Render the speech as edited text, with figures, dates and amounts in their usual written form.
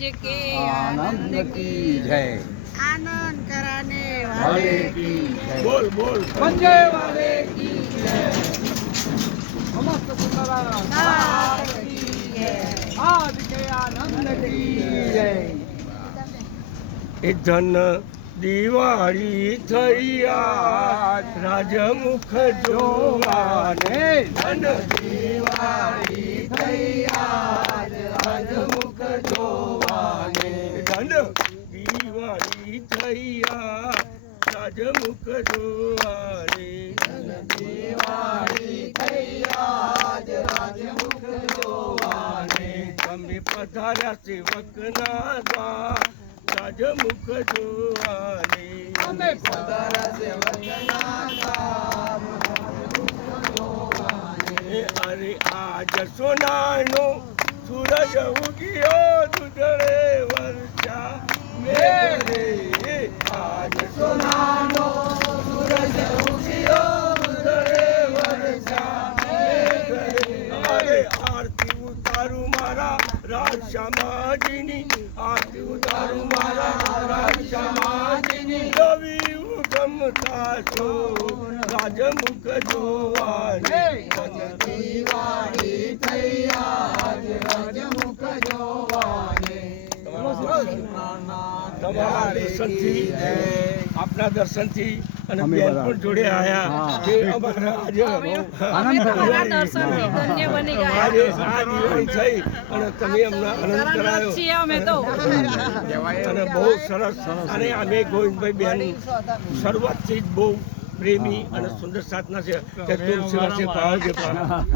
राज के आनंद की जय। आनंद कराने वाले वाले की जय। बोल बोल पंजे वाले की जय। समस्त सुंदराराम नाथ की जय। आज के आनंद की जय। એ ધન દિવાળી થઈ આજ રાજમુખ જોવાને ધન દિવાળી થઈ આજ રાજમુખ જોવાને ધન દિવાળી થઈ આજ રાજમુખ જોવાને દિવાળી થઈ આજ રાજમુખ જોવાને તમે પધાર્યા સેવકના દ્વાર રાજમુખ જોવાને અમે પધારા સેવકના દ્વાર અરે આજ સોનાનો સૂરજ ઉગ્યો દુધળે વર્ષા મેરે આજ સોનાનો સૂરજ ઉગ્યો દુધળે વર્ષા મેઘરે. અરે આરતી ઉતારું મારા રાજામાજીની આરતી ઉતારું મારા રાજામાજીની રવિ ઉગમતા છો રાજમુખ જોવાને દિવાળી થઈ આજ રાજમુખ જોવાને તમારા દર્શનથી આપના દર્શનથી અને અમે બેન બધા. પણ જોડે આયા હા. જે અમારા આજે અમે તમારા દર્શનથી ધન્ય બની ગયા આજે આ દિવાળી થઈ અને તમે અમને આનંદ શરણાગત કરાયો છીએ અમે તો અને બહુ સરસ અને અમે ગોવિંદભાઈ બેન શરૂઆતથી જ બહુ પ્રેમી અને સુંદર સાધના છે કે તુલસી પાસે ભાવ જે ભાવ